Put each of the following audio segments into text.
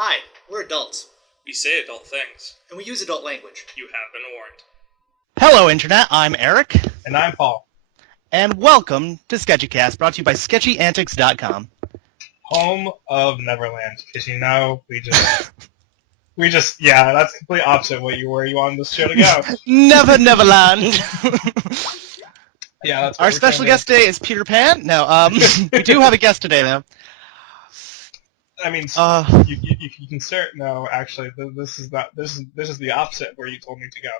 Hi, we're adults, We say adult things. and we use adult language. You have been warned. Hello, Internet. I'm Eric, And I'm Paul. and welcome to SketchyCast, brought to you by SketchyAntics.com. Home of Neverland. Because yeah, that's the complete opposite of where you wanted this show to go. Neverland. Yeah, that's what Our we're special trying to guest today is Peter Pan. No, we do have a guest today, though. I mean, you can start. No, actually, this is the opposite of where you told me to go.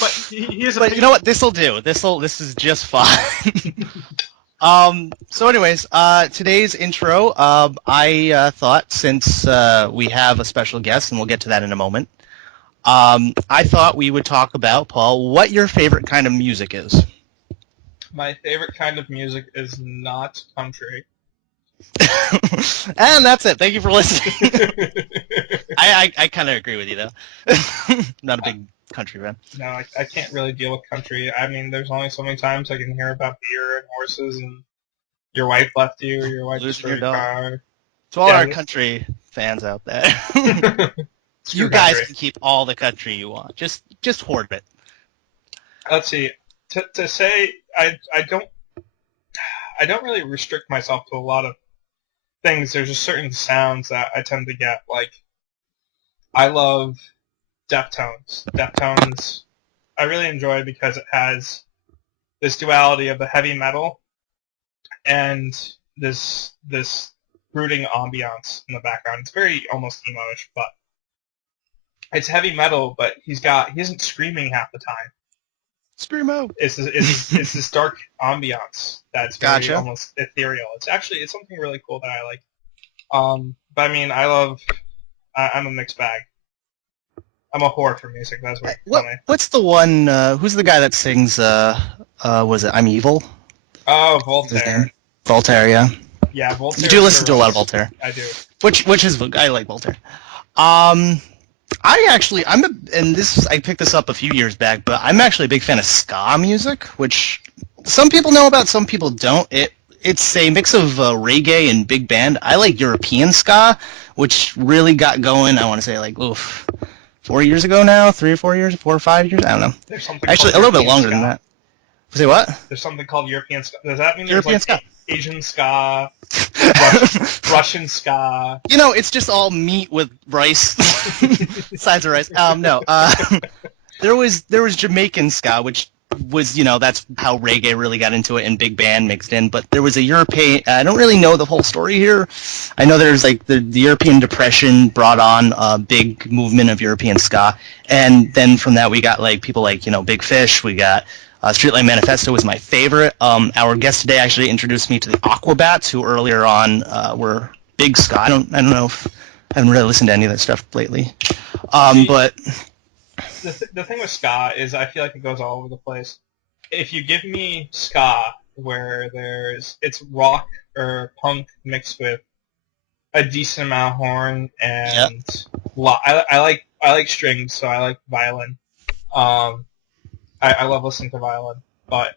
But here's a. But you know what? This'll do. This is just fine. So anyways, today's intro, I thought since we have a special guest, and we'll get to that in a moment, I thought we would talk about, Paul, what your favorite kind of music is. My favorite kind of music is not country. And that's it. Thank you for listening. I kind of agree with you, though. Not a big country fan. No, I can't really deal with country. I mean, there's only so many times I can hear about beer and horses and your wife left you, or your wife Losing destroyed your your dog. car. To all Yeah, our this- country fans out there, Screw you guys country. can keep all the country you want. Just hoard it. Let's see. To say I don't really restrict myself to a lot of things. There's just certain sounds that I tend to get. Like, I love Deftones. Deftones I really enjoy because it has this duality of the heavy metal and this brooding ambiance in the background. It's very almost emo-ish, but it's heavy metal, but he isn't screaming half the time. Screamo. It's this dark ambiance that's very Gotcha. almost ethereal. It's something really cool that I like. But I mean, I'm a mixed bag. I'm a whore for music. That's what's funny. What's the one? Who's the guy that sings? Was it "I'm Evil"? Oh, What's his Voltaire. name? Voltaire. Yeah, Voltaire. You do listen to a lot of Voltaire. I do. Which is I like Voltaire. I picked this up a few years back, but I'm actually a big fan of ska music, which some people know about, some people don't. It's a mix of reggae and big band. I like European ska, which really got going, I want to say, 4 years ago now, 3 or 4 years, 4 or 5 years, I don't know. There's something Actually, a called little bit European longer than ska. that. Say what? There's something called European ska. Does that mean European there's ska. Asian ska, Russian ska? You know, it's just all meat with rice, sides of rice. No, there was Jamaican ska, which was, that's how reggae really got into it, and big band mixed in. But there was a European. I don't really know the whole story here. I know there's the European Depression brought on a big movement of European ska, and then from that we got people like Big Fish. We got. Streetlight Manifesto was my favorite. Our guest today actually introduced me to the Aquabats, who earlier on were big ska. I don't know if I haven't really listened to any of that stuff lately. But The thing with ska is I feel like it goes all over the place. If you give me ska where it's rock or punk mixed with a decent amount of horn and I like strings, so I like violin. I love listening to violin, but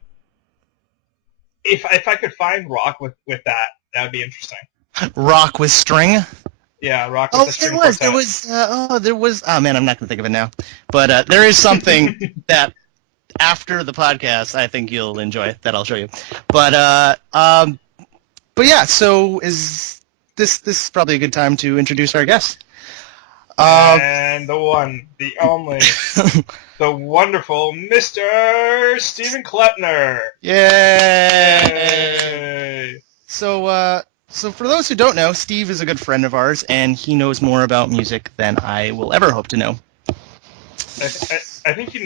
if I could find rock with that would be interesting. rock with string. Yeah, rock with the string quartet. There was. Oh man, I'm not gonna think of it now. But there is something that after the podcast I think you'll enjoy that I'll show you. But yeah. So is this probably a good time to introduce our guest? And the one, the only, the wonderful Mr. Stephen Klepner. Yay! So for those who don't know, Steve is a good friend of ours, and he knows more about music than I will ever hope to know. I think he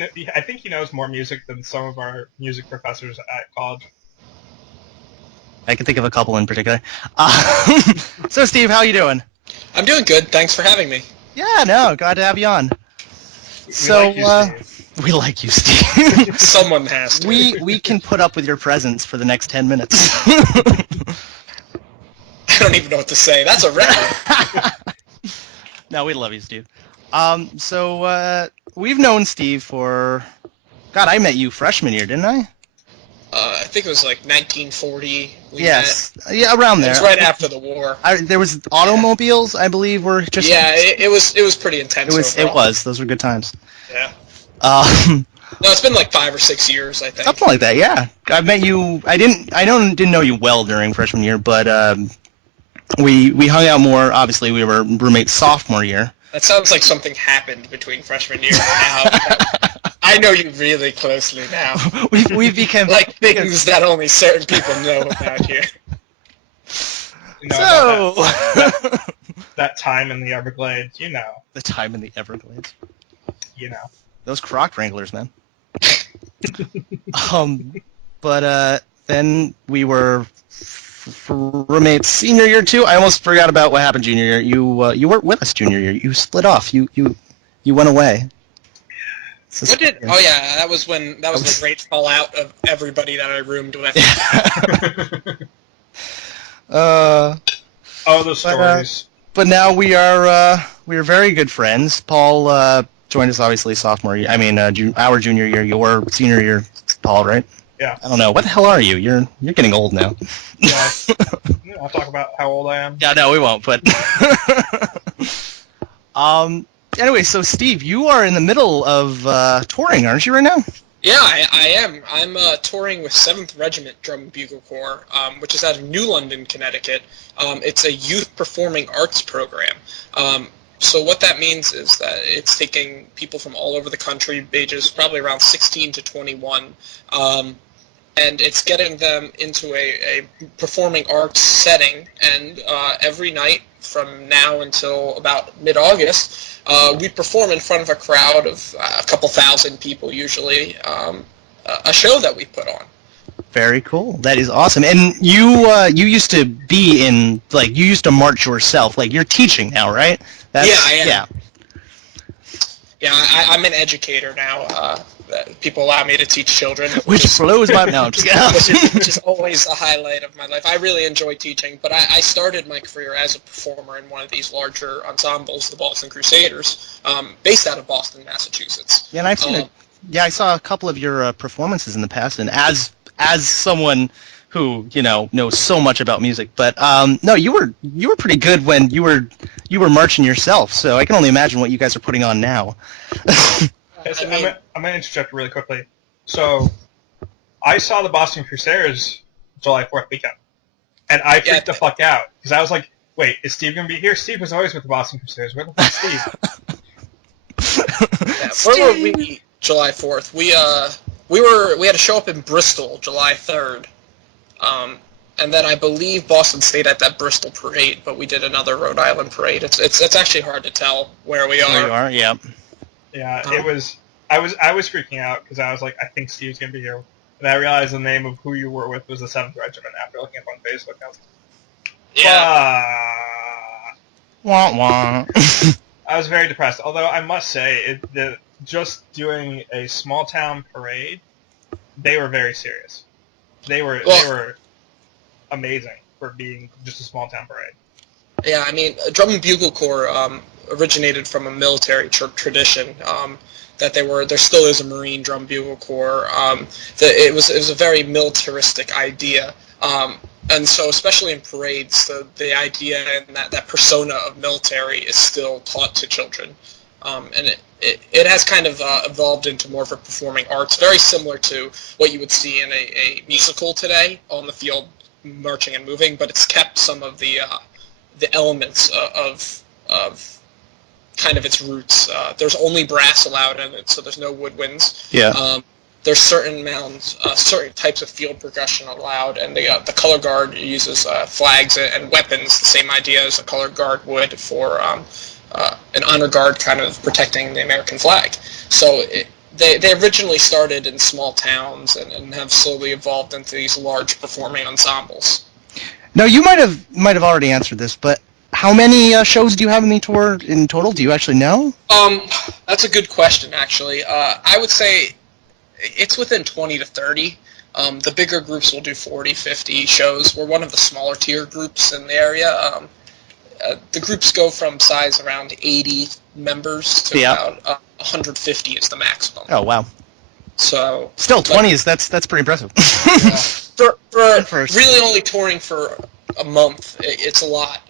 knows more music than some of our music professors at college. I can think of a couple in particular. So Steve, how you doing? I'm doing good. Thanks for having me. Yeah, no, glad to have you on. We like you, Steve. Someone has to. We can put up with your presence for the next 10 minutes. I don't even know what to say. That's a wrap. No, we love you, Steve. So we've known Steve for... God, I met you freshman year, didn't I? think it was like 1940. Yes, yeah, around It there. was right after the war. There was automobiles, I believe, were just. Yeah, it was pretty intense. It was. Those were good times. Yeah. No, it's been like 5 or 6 years, I think. Something like that. Yeah, I met you. I didn't know you well during freshman year, but we hung out more. Obviously, we were roommates sophomore year. That sounds like something happened between freshman year and now. I know you really closely now. we became like things that only certain people know about here. You know, so that time in the Everglades, you know. The time in the Everglades. You know. Those croc wranglers, man. But then we were roommates senior year too. I almost forgot about what happened junior year. You weren't with us junior year. You split off. You went away. What did? Oh yeah, that was the great fallout of everybody that I roomed with. Those stories. But now we are very good friends. Paul joined us obviously sophomore year. I mean, our junior year. Your senior year, Paul, right? Yeah. I don't know. What the hell are you? You're getting old now. Yeah. I'll talk about how old I am. Yeah, no, we won't. But anyway, so Steve, you are in the middle of touring, aren't you, right now? Yeah, I am. I'm touring with 7th Regiment Drum and Bugle Corps, which is out of New London, Connecticut. It's a youth performing arts program. So what that means is that it's taking people from all over the country, ages probably around 16 to 21, and it's getting them into a performing arts setting. And every night from now until about mid-August, we perform in front of a crowd of a couple thousand people usually, a show that we put on. Very cool. That is awesome. And you used to be in, like, you used to march yourself. Like, you're teaching now, right? Yeah, I am. Yeah. Yeah, I'm an educator now. People allow me to teach children. Which blows my... No, I'm just kidding. which is always a highlight of my life. I really enjoy teaching, but I started my career as a performer in one of these larger ensembles, the Boston Crusaders, based out of Boston, Massachusetts. Yeah, and I've seen I saw a couple of your performances in the past, and as someone who knows so much about music, but no, you were pretty good when you were marching yourself. So I can only imagine what you guys are putting on now. I'm going to interject really quickly. So I saw the Boston Crusaders July 4th weekend, and I freaked the fuck out because I was like, "Wait, is Steve going to be here?" Steve was always with the Boston Crusaders. Where the fuck's Steve? Where were we July 4th? We had to show up in Bristol July 3rd. And then I believe Boston stayed at that Bristol parade, but we did another Rhode Island parade. It's actually hard to tell where we are. There you are, yeah. Yeah, it was. I was freaking out because I was like, I think Steve's gonna be here, and I realized the name of who you were with was the 7th Regiment after looking up on Facebook. I was like, yeah. Wah wah. I was very depressed. Although I must say, just doing a small town parade, they were very serious. They were amazing for being just a small town parade. Yeah, I mean, Drum and Bugle Corps originated from a military tradition. That there still is a Marine Drum Bugle Corps. It was a very militaristic idea. And so, especially in parades, the idea and that persona of military is still taught to children. And it has kind of evolved into more of a performing arts, very similar to what you would see in a musical today, on the field, marching and moving, but it's kept some of the elements of kind of its roots. There's only brass allowed in it, so there's no woodwinds. Yeah. There's certain types of field percussion allowed, and the color guard uses flags and weapons, the same idea as a color guard would for an honor guard, kind of protecting the American flag. So they originally started in small towns and have slowly evolved into these large performing ensembles. Now, you might have already answered this, but how many shows do you have in the tour in total? Do you actually know? That's a good question, actually. I would say it's within 20 to 30. The bigger groups will do 40, 50 shows. We're one of the smaller tier groups in the area. The groups go from size around 80 members to about 150 is the maximum. Oh, wow. So Still, 20 is that's pretty impressive. for First. really only touring for a month, it's a lot.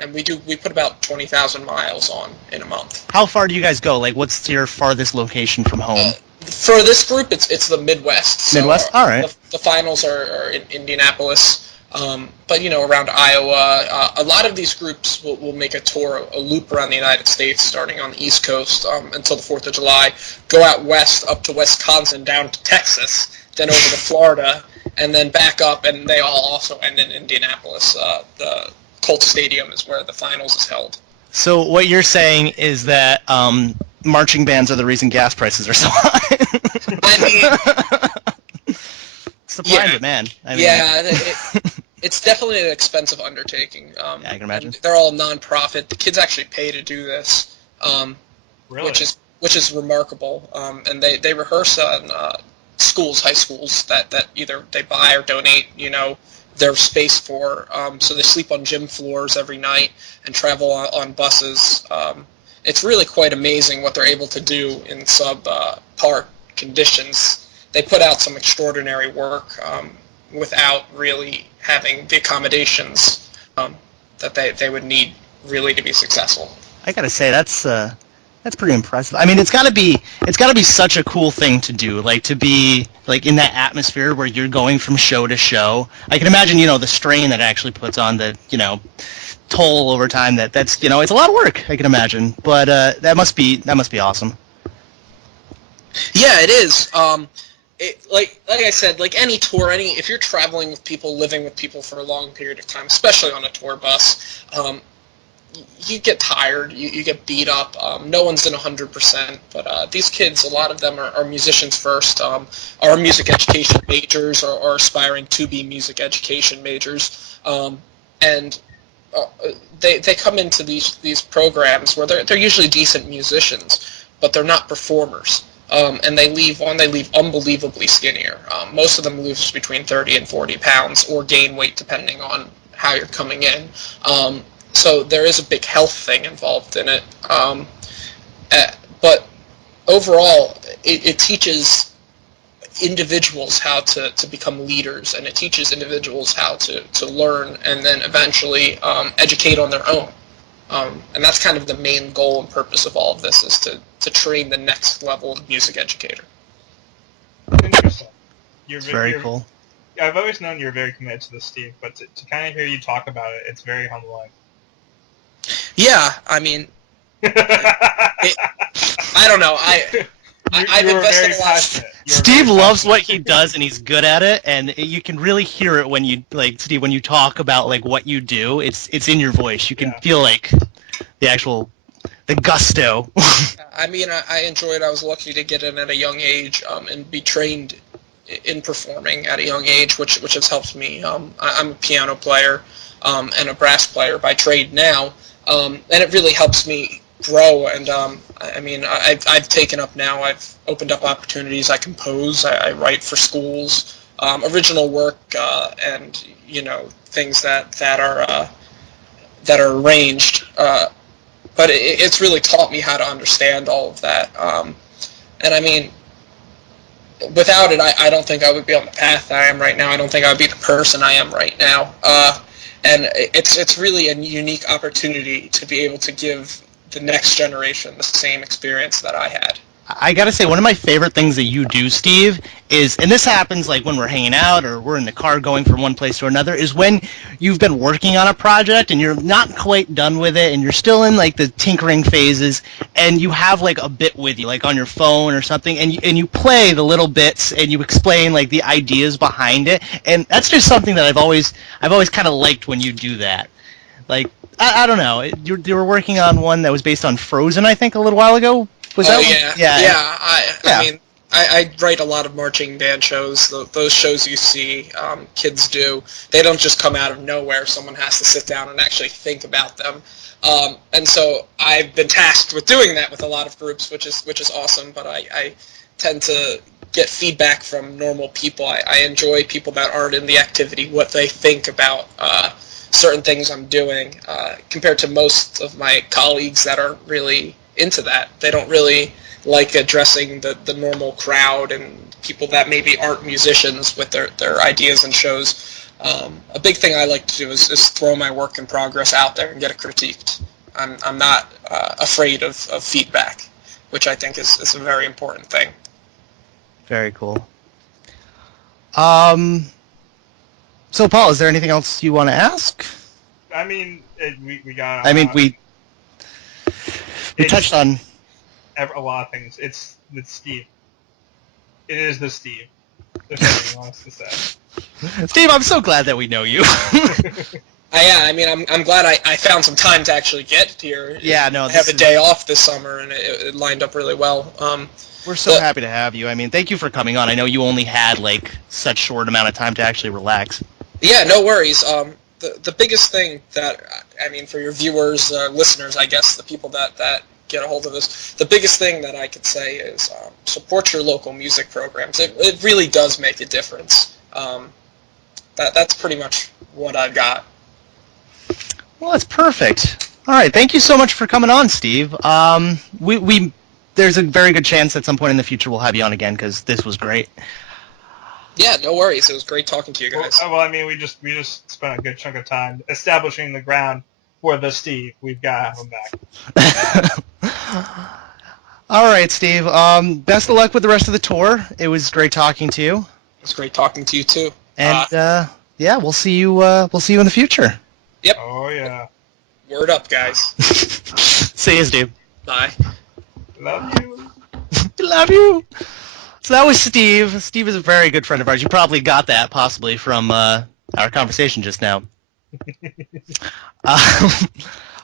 And we put about 20,000 miles on in a month. How far do you guys go? Like, what's your farthest location from home? For this group, it's the Midwest. So Midwest? All right. The finals are in Indianapolis, but around Iowa. A lot of these groups will make a tour, a loop around the United States, starting on the East Coast until the 4th of July. Go out west, up to Wisconsin, down to Texas, then over to Florida, and then back up, and they all also end in Indianapolis. The Colts Stadium is where the finals is held. So what you're saying is that marching bands are the reason gas prices are so high. I mean, supply and demand. I mean, it's definitely an expensive undertaking. Yeah, I can imagine. They're all non-profit. The kids actually pay to do this, Really? which is remarkable. And they rehearse on schools, high schools that either they buy or donate, their space for. So they sleep on gym floors every night and travel on buses. It's really quite amazing what they're able to do in subpar conditions. They put out some extraordinary work without really having the accommodations that they would need really to be successful. I gotta say that's pretty impressive. I mean, it's gotta be such a cool thing to do, like to be like in that atmosphere where you're going from show to show. I can imagine, the strain that it actually puts on the, toll over time. That's it's a lot of work. I can imagine, but that must be awesome. Yeah, it is. Like I said, like any tour, if you're traveling with people, living with people for a long period of time, especially on a tour bus, you get tired, you get beat up. No one's in 100%, but these kids, a lot of them are musicians first, are music education majors or aspiring to be music education majors, and they come into these programs where they're usually decent musicians, but they're not performers. And they leave unbelievably skinnier. Most of them lose between 30 and 40 pounds or gain weight depending on how you're coming in. So there is a big health thing involved in it. But overall, it teaches individuals how to become leaders, and it teaches individuals how to learn and then eventually educate on their own. And that's kind of the main goal and purpose of all of this, is to train the next level of music educator. Interesting. Very cool. I've always known you're very committed to this, Steve, but to kind of hear you talk about it, it's very humbling. Yeah, I mean, I don't know. I've invested a lot. Steve loves what he does, and he's good at it, and you can really hear it when you Steve, when you talk about what you do. It's in your voice. You can feel the gusto. I mean, I enjoyed. I was lucky to get in at a young age and be trained in performing at a young age, which has helped me. I'm a piano player and a brass player by trade now, and it really helps me grow. And I mean, I've taken up now. I've opened up opportunities. I compose. I write for schools, original work, and things that are arranged. But it's really taught me how to understand all of that. And I mean, without it, I don't think I would be on the path I am right now. I don't think I would be the person I am right now. And it's really a unique opportunity to be able to give the next generation the same experience that I had. I gotta say, one of my favorite things that you do, Steve, is, and this happens when we're hanging out or we're in the car going from one place to another, is when you've been working on a project and you're not quite done with it and you're still in the tinkering phases, and you have a bit with you, on your phone or something, and you play the little bits and you explain the ideas behind it, and that's just something that I've always kind of liked when you do that. I don't know, you were working on one that was based on Frozen, I think, a little while ago. Was that one? Yeah. I mean, I write a lot of marching band shows. Those shows you see kids do, they don't just come out of nowhere. Someone has to sit down and actually think about them. And so I've been tasked with doing that with a lot of groups, which is awesome. But I tend to get feedback from normal people. I enjoy people that aren't in the activity, what they think about certain things I'm doing, compared to most of my colleagues that are really into that. They don't really like addressing the normal crowd and people that maybe aren't musicians with their ideas and shows. A big thing I like to do is throw my work in progress out there and get it critiqued. I'm not afraid of feedback, which I think is a very important thing. Very cool. So, Paul, is there anything else you want to ask? I mean, we got. We touched on a lot of things. It's Steve. It is the Steve. There's nothing else to say. Steve, I'm so glad that we know you. Yeah, I mean, I'm glad I found some time to actually get here. Yeah, no, I have a day off this summer, and it lined up really well. We're so happy to have you. I mean, thank you for coming on. I know you only had such short amount of time to actually relax. Yeah, no worries. The biggest thing that, I mean, for your viewers, listeners, I guess, the people that get a hold of this, the biggest thing that I could say is support your local music programs. It really does make a difference. That's pretty much what I've got. Well, that's perfect. All right, thank you so much for coming on, Steve. There's a very good chance at some point in the future we'll have you on again because this was great. Yeah, no worries. It was great talking to you guys. Well, I mean, we just spent a good chunk of time establishing the ground for the Steve. We've got to have him back. All right, Steve. Best of luck with the rest of the tour. It was great talking to you. It was great talking to you too. And yeah, we'll see you. We'll see you in the future. Yep. Oh yeah. Word up, guys. See you, Steve. Bye. Love you. Love you. So that was Steve. Steve is a very good friend of ours. You probably got that possibly from our conversation just now.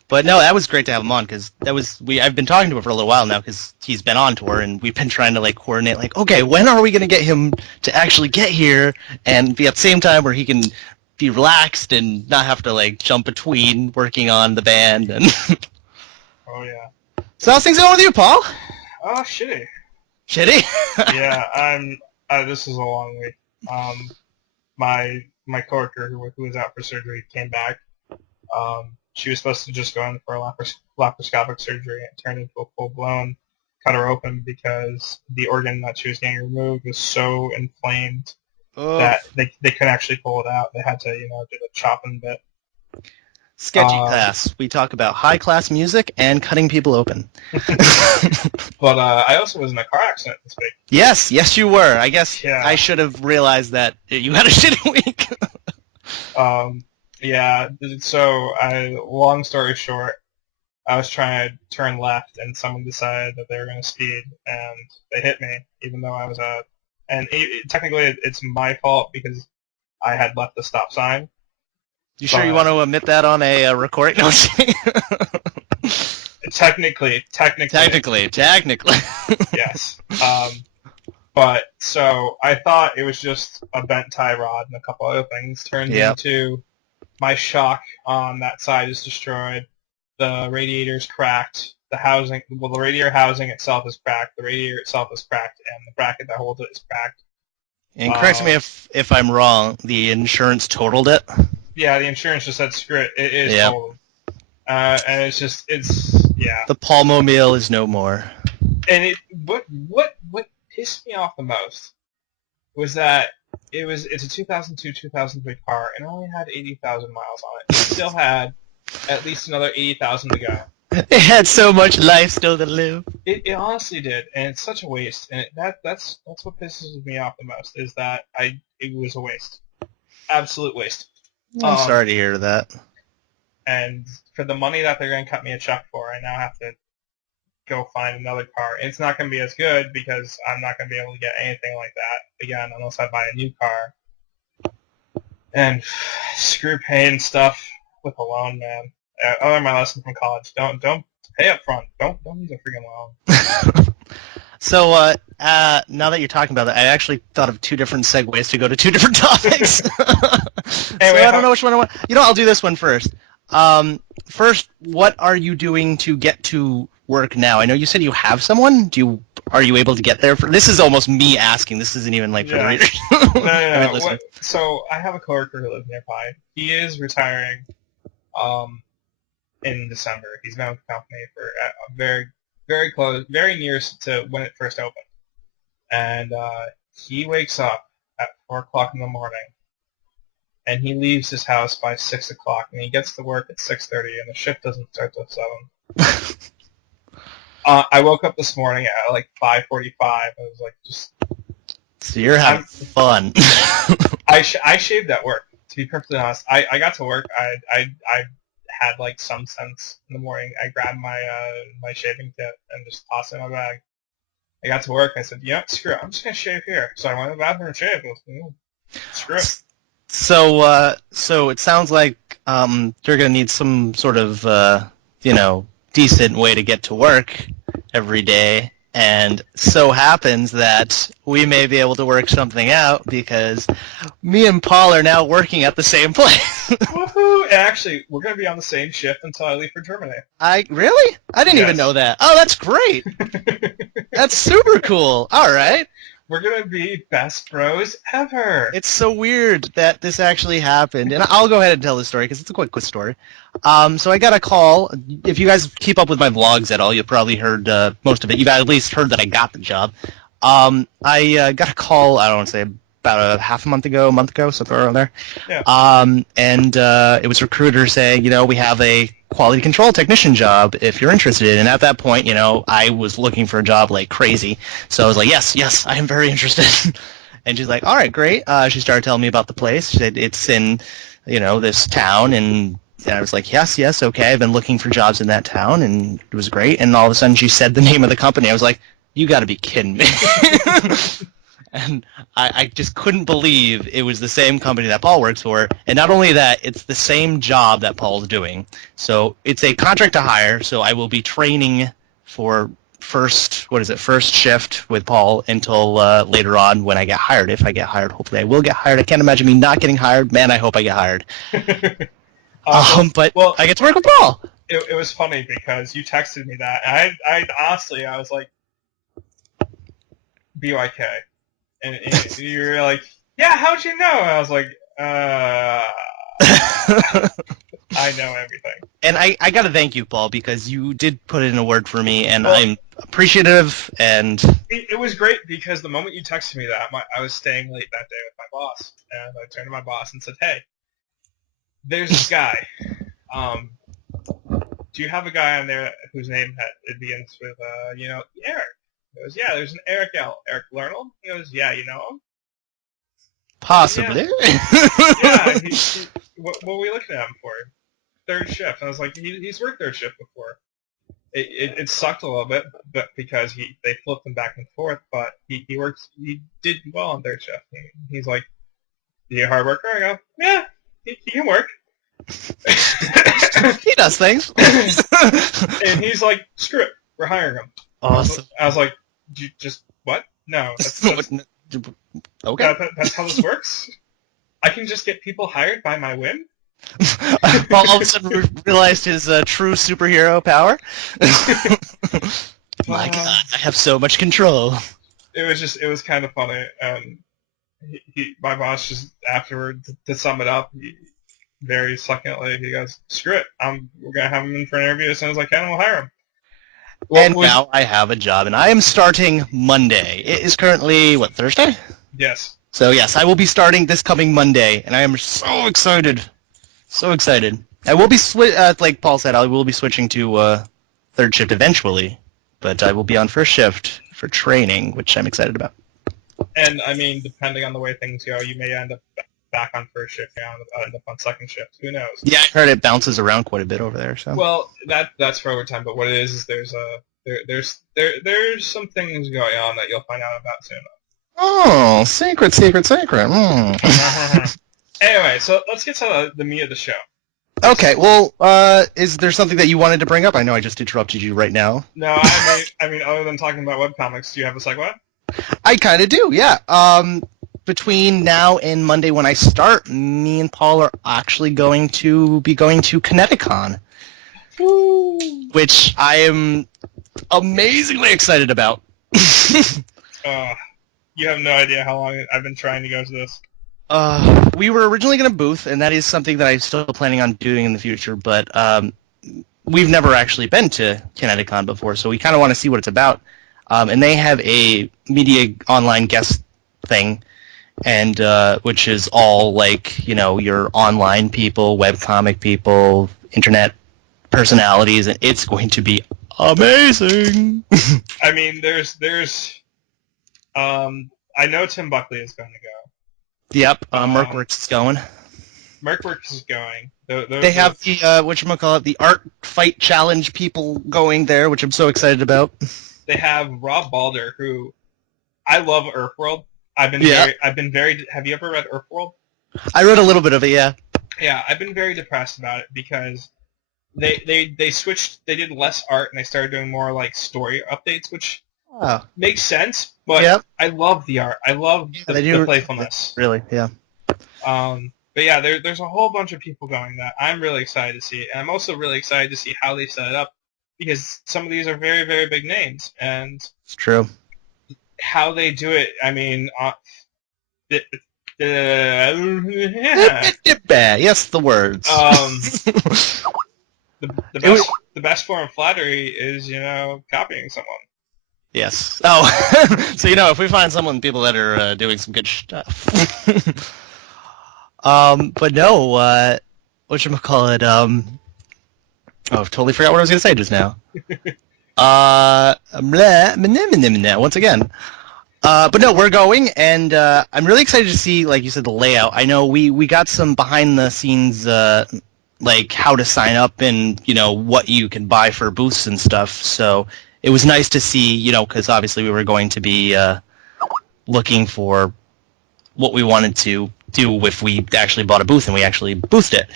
But no, that was great to have him on because I've been talking to him for a little while now because he's been on tour and we've been trying to coordinate okay, when are we going to get him to actually get here and be at the same time where he can be relaxed and not have to jump between working on the band and. Oh yeah. So how's things going with you, Paul? Oh shitty. Shitty? Yeah, this is a long week. My coworker who was out for surgery came back. She was supposed to just go in for a laparoscopic surgery and turned into a full-blown, cut her open because the organ that she was getting removed was so inflamed that they couldn't actually pull it out. They had to, do the chopping bit. Sketchy class. We talk about high-class music and cutting people open. But I also was in a car accident this week. Yes, you were. I guess Yeah. I should have realized that you had a shitty week. Yeah, so long story short, I was trying to turn left and someone decided that they were going to speed and they hit me, even though I was technically it's my fault because I had left the stop sign. You sure you want to admit that on a recording? No. Technically. Yes. But so I thought it was just a bent tie rod and a couple other things. Turned into my shock on that side is destroyed. The radiator's cracked. The radiator housing itself is cracked. The radiator itself is cracked, and the bracket that holds it is cracked. And correct me if I'm wrong. The insurance totaled it. Yeah, the insurance just said screw it. It is totaled. And it's The Palmomobile is no more. And what pissed me off the most was that it's a 2002, 2003 car and only had 80,000 miles on it. It still had at least another 80,000 to go. It had so much life still to live. It honestly did, and it's such a waste. And that's what pisses me off the most is that it was a waste, absolute waste. I'm sorry to hear that. And for the money that they're going to cut me a check for, I now have to go find another car. And it's not going to be as good because I'm not going to be able to get anything like that again unless I buy a new car. And screw paying stuff with a loan, man. I learned my lesson from college. Don't pay up front. Don't use a freaking loan. So now that you're talking about that, I actually thought of two different segues to go to two different topics. Anyway, so I don't know which one I want. I'll do this one first. First, what are you doing to get to work now? I know you said you have someone. Are you able to get there? This is almost me asking. This isn't even for the readers. No. So I have a coworker who lives nearby. He is retiring in December. He's been with the company for a very, very close, very near to when it first opened. And he wakes up at 4 o'clock in the morning, and he leaves his house by 6 o'clock, and he gets to work at 6:30, and the shift doesn't start till 7. I woke up this morning at like 5:45. I was like, just. So you're having fun. I shaved at work. To be perfectly honest, I got to work. I had like some sense in the morning. I grabbed my my shaving kit and just tossed it in my bag. I got to work. I said, yeah, screw it. I'm just gonna shave here. So I went to the bathroom and shaved. Screw it. So it sounds like you're gonna need some sort of decent way to get to work every day, and so happens that we may be able to work something out because me and Paul are now working at the same place. Woohoo! And actually, we're gonna be on the same shift until I leave for Germany. Really? I didn't even Yes. know that. Oh, that's great. That's super cool. All right. We're gonna be best bros ever. It's so weird that this actually happened, and I'll go ahead and tell the story because it's a quick story. So I got a call. If you guys keep up with my vlogs at all, you've probably heard most of it. You've at least heard that I got the job. I got a call. I don't want to say about a month ago, something around there. Yeah. And it was a recruiter saying, we have a quality control technician job if you're interested. And at that point, I was looking for a job like crazy. So I was like, yes, I am very interested. And she's like, all right, great. She started telling me about the place. She said it's in, this town. And I was like, yes, okay. I've been looking for jobs in that town, and it was great. And all of a sudden she said the name of the company. I was like, you got to be kidding me. And I just couldn't believe it was the same company that Paul works for. And not only that, it's the same job that Paul's doing. So it's a contract to hire, so I will be training for first shift with Paul until later on when I get hired. If I get hired, hopefully I will get hired. I can't imagine me not getting hired. Man, I hope I get hired. But I get to work with Paul. It was funny because you texted me that. And I honestly, I was like, BYK. And you were like, yeah, how'd you know? And I was like, I know everything. And I got to thank you, Paul, because you did put in a word for me, and I'm appreciative. And it was great because the moment you texted me that, I was staying late that day with my boss. And I turned to my boss and said, hey, there's this guy. Do you have a guy on there whose name it begins with, Eric? He goes, yeah, there's an Eric L. Eric Lernold? He goes, yeah, you know him? possibly. Yeah, what were we looking at him for? Third shift. And I was like, he's worked third shift before. It sucked a little bit, but because they flipped him back and forth, but he did well on third shift. He's like, you a hard worker? I go, yeah, he can work. He does things. And he's like, screw it, we're hiring him. Awesome. I was like, just what? No. That's Okay. that's how this works? I can just get people hired by my whim? All of a sudden realized his true superhero power. My God, I have so much control. It was kind of funny. My boss just afterward, to sum it up, very succinctly, he goes, screw it, we're going to have him in for an interview as soon as I can, and we'll hire him. Now I have a job, and I am starting Monday. It is currently, Thursday? Yes. So yes, I will be starting this coming Monday, and I am so excited. So excited. I will be, like Paul said, I will be switching to third shift eventually, but I will be on first shift for training, which I'm excited about. And, I mean, depending on the way things go, you may end up back on first shift, end up on second shift. Who knows? Yeah, I heard it bounces around quite a bit over there. So. Well, that's for overtime, but what it is there's some things going on that you'll find out about soon. Oh, secret. Mm. Anyway, so let's get to the meat of the show. Okay, well, is there something that you wanted to bring up? I know I just interrupted you right now. No, I mean, other than talking about webcomics, do you have a segue? I kind of do, yeah. Between now and Monday when I start, me and Paul are actually going to be going to Kineticon, which I am amazingly excited about. You have no idea how long I've been trying to go to this. We were originally going to booth, and that is something that I'm still planning on doing in the future, but we've never actually been to Kineticon before, so we kind of want to see what it's about. And they have a media online guest thing, and which is all like, you know, your online people, webcomic people, internet personalities, and it's going to be amazing. I mean, I know Tim Buckley is going to go. Yep, Merkworks is going. Merkworks is going. They have the whatchamacallit, the art fight challenge people going there, which I'm so excited about. They have Rob Balder, who I love Earthworld. Have you ever read Earthworld? I read a little bit of it, yeah. Yeah, I've been very depressed about it because they switched. They did less art and they started doing more like story updates, which makes sense. But I love the art. I love the playfulness. Really, yeah. But yeah, there's a whole bunch of people going that I'm really excited to see, and I'm also really excited to see how they set it up, because some of these are very, very big names, and it's true. How they do it, I mean, yes, the words. The best form of flattery is, you know, copying someone. Yes. Oh, so you know, if we find people that are doing some good stuff. But no, whatchamacallit, I've totally forgot what I was going to say just now. Once again. But no, we're going, and I'm really excited to see, like you said, the layout. I know we got some behind-the-scenes, like, how to sign up and, you know, what you can buy for booths and stuff, so it was nice to see, you know, because obviously we were going to be looking for what we wanted to do if we actually bought a booth and we actually boothed it.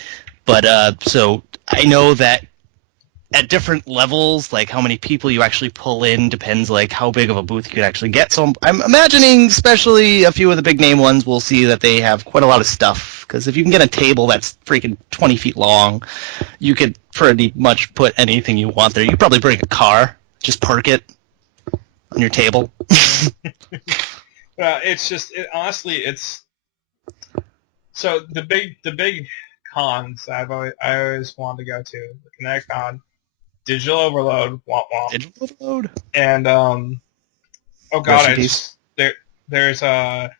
But so I know that at different levels, like how many people you actually pull in depends like how big of a booth you could actually get. So I'm imagining, especially a few of the big name ones, we'll see that they have quite a lot of stuff. Because if you can get a table that's freaking 20 feet long, you could pretty much put anything you want there. You could probably bring a car, just park it on your table. Honestly, it's so the big cons I always wanted to go to, the Kineticon, Digital Overload, womp womp. Digital Overload. And there's a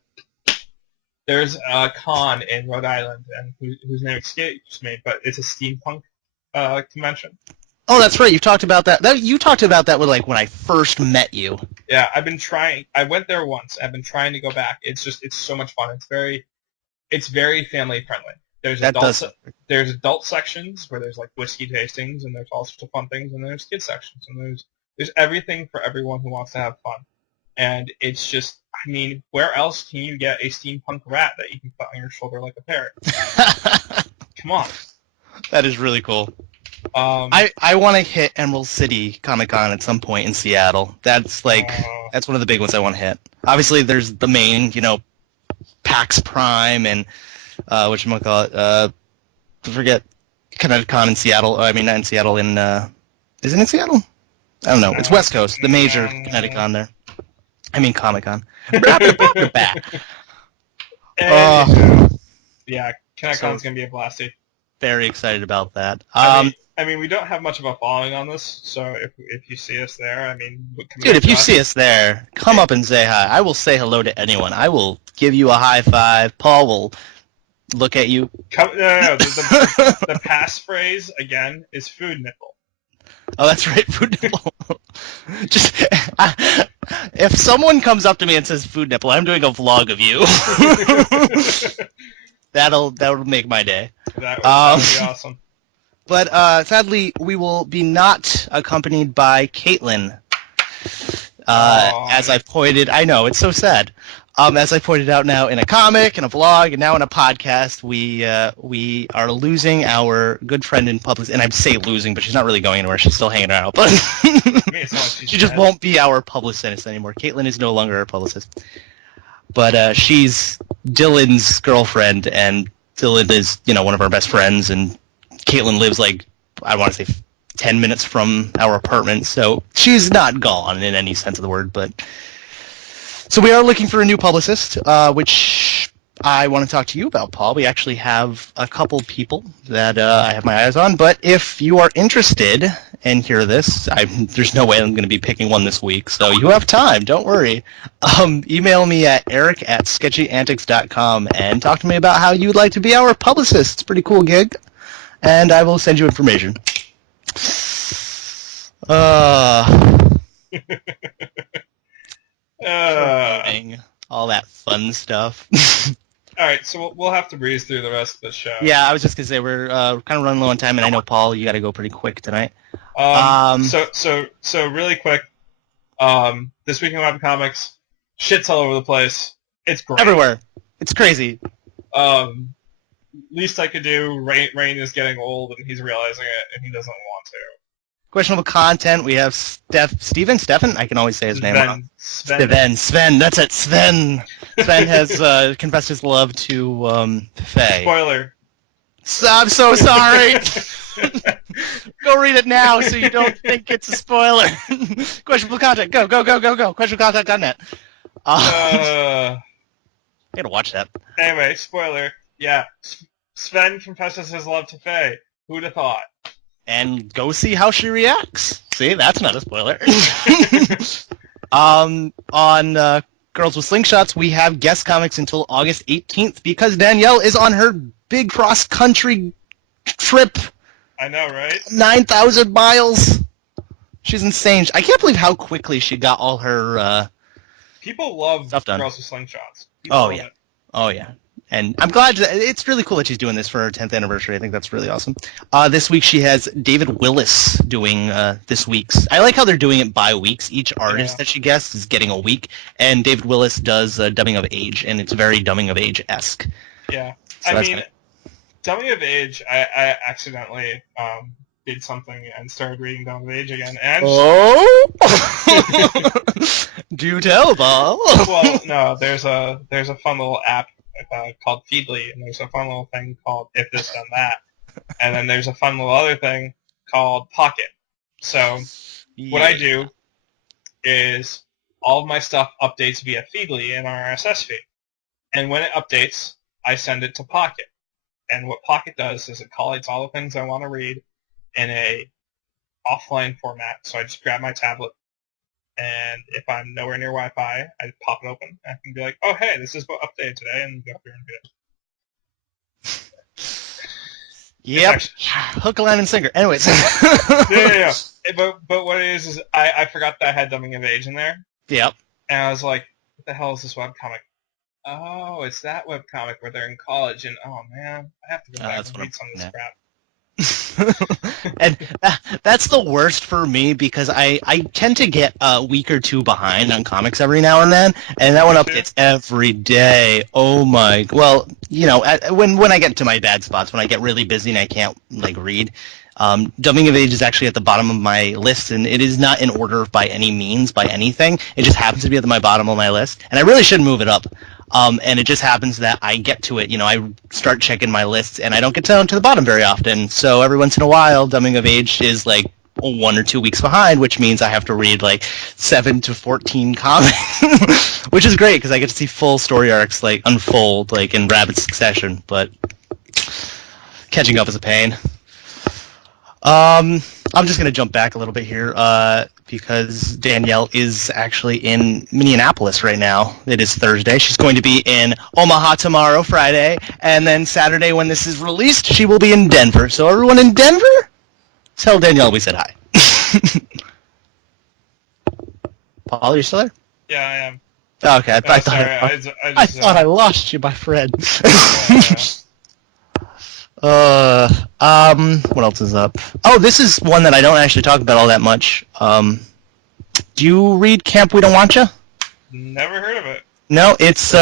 con in Rhode Island, and whose name escapes me, but it's a steampunk convention. Oh, that's right. You've talked about that. You talked about that with like when I first met you. Yeah, I've been trying. I went there once. I've been trying to go back. It's so much fun. It's very family friendly. There's adult sections where there's like whiskey tastings and there's all sorts of fun things, and there's kid sections, and there's everything for everyone who wants to have fun. And it's just, I mean, where else can you get a steampunk rat that you can put on your shoulder like a parrot? Come on. That is really cool. I want to hit Emerald City Comic-Con at some point in Seattle. That's like that's one of the big ones I want to hit. Obviously, there's the main, you know, PAX Prime and whatchamacallit, forget Kineticon in Seattle. I mean, not in Seattle. Is it in Seattle? I don't know. It's West Coast, the major Kineticon there. I mean, Comic-Con. Yeah, Kineticon is gonna be a blasty. Very excited about that. I mean, we don't have much of a following on this, so if you see us there, I mean... Dude, if you see us there, come up and say hi. I will say hello to anyone. I will give you a high five. Paul will look at you. No. The passphrase, again, is food nipple. Oh, that's right, food nipple. Just... if someone comes up to me and says food nipple, I'm doing a vlog of you. That'll make my day. That would be awesome. But sadly, we will be not accompanied by Caitlin. As I've pointed, I know it's so sad. As I pointed out now in a comic, in a vlog, and now in a podcast, we are losing our good friend and publicist. And I say losing, but she's not really going anywhere. She's still hanging around. But she just won't be our publicist anymore. Caitlin is no longer our publicist. But she's Dylan's girlfriend, and Dylan is, you know, one of our best friends, and Caitlin lives like, I want to say 10 minutes from our apartment, so she's not gone in any sense of the word. But so we are looking for a new publicist, which I want to talk to you about, Paul. We actually have a couple people that I have my eyes on, but if you are interested and hear this, there's no way I'm going to be picking one this week, so you have time. Don't worry. Email me at eric@sketchyantics.com and talk to me about how you'd like to be our publicist. It's a pretty cool gig, and I will send you information. All that fun stuff. All right, so we'll have to breeze through the rest of the show. Yeah, I was just gonna say we're kind of running low on time, and I know Paul, you got to go pretty quick tonight. So really quick. This week in webcomics, shit's all over the place. It's great. Everywhere. It's crazy. Least I could do. Rain is getting old, and he's realizing it, and he doesn't want to. Questionable content. We have Stephen. I can always say his name wrong. Sven. That's it. Sven. Sven has confessed his love to Faye. Spoiler. I'm so sorry. Go read it now so you don't think it's a spoiler. Questionable content. Go. Questionablecontent.net. I gotta watch that. Anyway, spoiler. Yeah. Sven confesses his love to Faye. Who'd have thought? And go see how she reacts. See, that's not a spoiler. On Girls with Slingshots, we have guest comics until August 18th because Danielle is on her big cross-country trip. I know, right? 9,000 miles. She's insane. I can't believe how quickly she got all her people love stuff done. Girls with Slingshots. Oh, yeah. Oh, yeah. And I'm glad it's really cool that she's doing this for her 10th anniversary. I think that's really awesome. This week she has David Willis doing this week's. I like how they're doing it by weeks. Each artist that she guests is getting a week, and David Willis does Dumbing of Age, and it's very Dumbing of Age-esque. Yeah. So I mean, Dumbing of Age, I accidentally did something and started reading Dumbing of Age again. And do tell, Paul. Well, no, there's a fun little app called Feedly, and there's a fun little thing called If This Then That, and then there's a fun little other thing called Pocket. So what I do is all of my stuff updates via Feedly in our RSS feed, and when it updates, I send it to Pocket. And what Pocket does is it collates all the things I want to read in a offline format. So I just grab my tablet, and if I'm nowhere near Wi-Fi, I just pop it open. And I can be like, oh, hey, this is what updated today, and go through and do it. Yep. Hook, line, and sinker. Anyways. Yeah. But what it is I forgot that I had Dumbing of Age in there. Yep. And I was like, what the hell is this webcomic? Oh, it's that webcomic where they're in college, and oh, man, I have to go back and read some of this crap. And that's the worst for me because I tend to get a week or two behind on comics every now and then, and that one updates every day. Oh my! Well, you know, when I get to my bad spots, when I get really busy and I can't read, Dumbing of Age is actually at the bottom of my list, and it is not in order by any means, by anything. It just happens to be at my bottom of my list, and I really should move it up. And it just happens that I get to it, I start checking my lists, and I don't get down to the bottom very often. So every once in a while, Dumbing of Age is 1 or 2 weeks behind, which means I have to read 7 to 14 comics, which is great because I get to see full story arcs unfold in rapid succession. But catching up is a pain. I'm just going to jump back a little bit here because Danielle is actually in Minneapolis right now. It is Thursday. She's going to be in Omaha tomorrow, Friday, and then Saturday when this is released, she will be in Denver. So everyone in Denver, tell Danielle we said hi. Paul, are you still there? Yeah, I am. Okay, I thought I lost you, my friend. What else is up? Oh, this is one that I don't actually talk about all that much. Do you read Camp We Don't Want Ya? Never heard of it. No, it's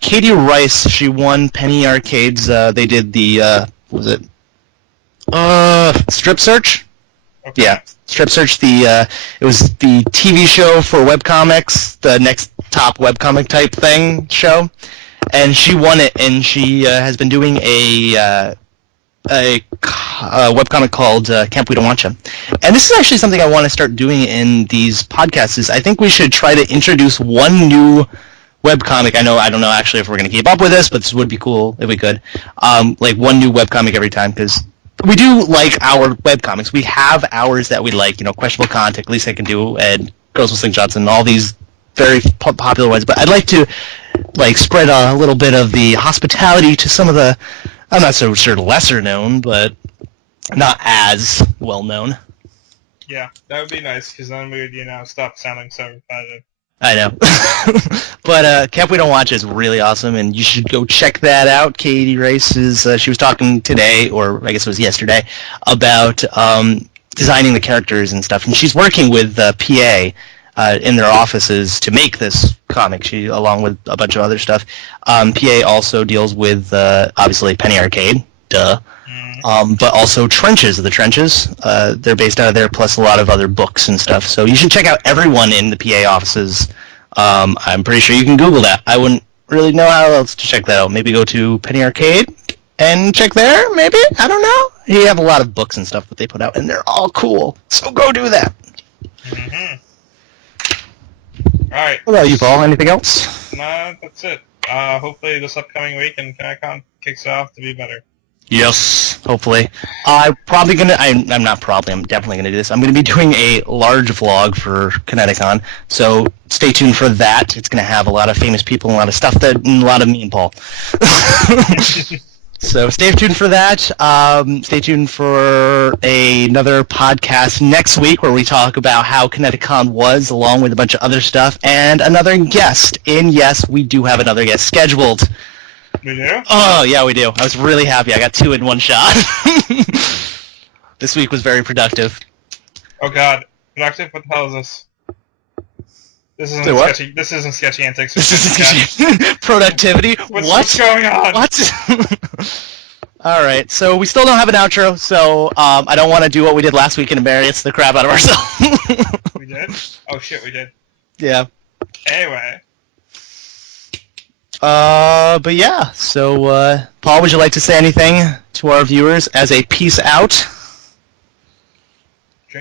Katie Rice. She won Penny Arcade's. They did the what was it? Strip Search. Okay. Yeah, Strip Search. It was the TV show for webcomics, the next top webcomic type thing show, and she won it. And she has been doing a webcomic called Camp We Don't Want Ya. And this is actually something I want to start doing in these podcasts. Is I think we should try to introduce one new webcomic. I don't know actually if we're going to keep up with this, but this would be cool if we could. Like one new webcomic every time, because we do like our webcomics. We have ours that we like, Questionable Contact, At Least I Can Do, and Girls with Slingshots, and all these very popular ones. But I'd like to spread a little bit of the hospitality to some of the, I'm not so sure lesser known, but not as well known. Yeah, that would be nice, because then we would, stop sounding so repetitive. I know. But Camp We Don't Watch is really awesome, and you should go check that out. Katie Rice she was talking today, or I guess it was yesterday, about designing the characters and stuff, and she's working with PA in their offices to make this comic, along with a bunch of other stuff. PA also deals with, obviously, Penny Arcade, duh. But also Trenches. The Trenches, they're based out of there, plus a lot of other books and stuff. So you should check out everyone in the PA offices. I'm pretty sure you can Google that. I wouldn't really know how else to check that out. Maybe go to Penny Arcade and check there, maybe? I don't know. You have a lot of books and stuff that they put out, and they're all cool. So go do that. Mm-hmm. All right. What about you, Paul? Anything else? No, that's it. Hopefully this upcoming week and ConnectCon kicks off to be better. Yes, hopefully. I'm definitely gonna do this. I'm gonna be doing a large vlog for ConnectCon, so stay tuned for that. It's gonna have a lot of famous people and a lot of stuff and a lot of me and Paul. So stay tuned for that. Stay tuned for another podcast next week where we talk about how ConnectCon was, along with a bunch of other stuff, and another guest. And yes, we do have another guest scheduled. We do? Oh, yeah, we do. I was really happy. I got 2 in one shot. This week was very productive. Oh, God. Productive? What the hell is this? This isn't Say what? sketchy. This isn't Sketchy Antics. This is productivity? What's going on? What? All right, so we still don't have an outro, so I don't want to do what we did last week and embarrass the crap out of ourselves. We did? Oh, shit, we did. Yeah. Anyway. But yeah, so Paul, would you like to say anything to our viewers as a peace out?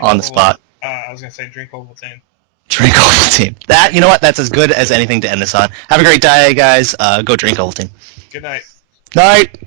On the spot. I was going to say drink Ovaltine. Drink Ovaltine. That, you know what, that's as good as anything to end this on. Have a great day, guys. Go drink Ovaltine. Good night. Night.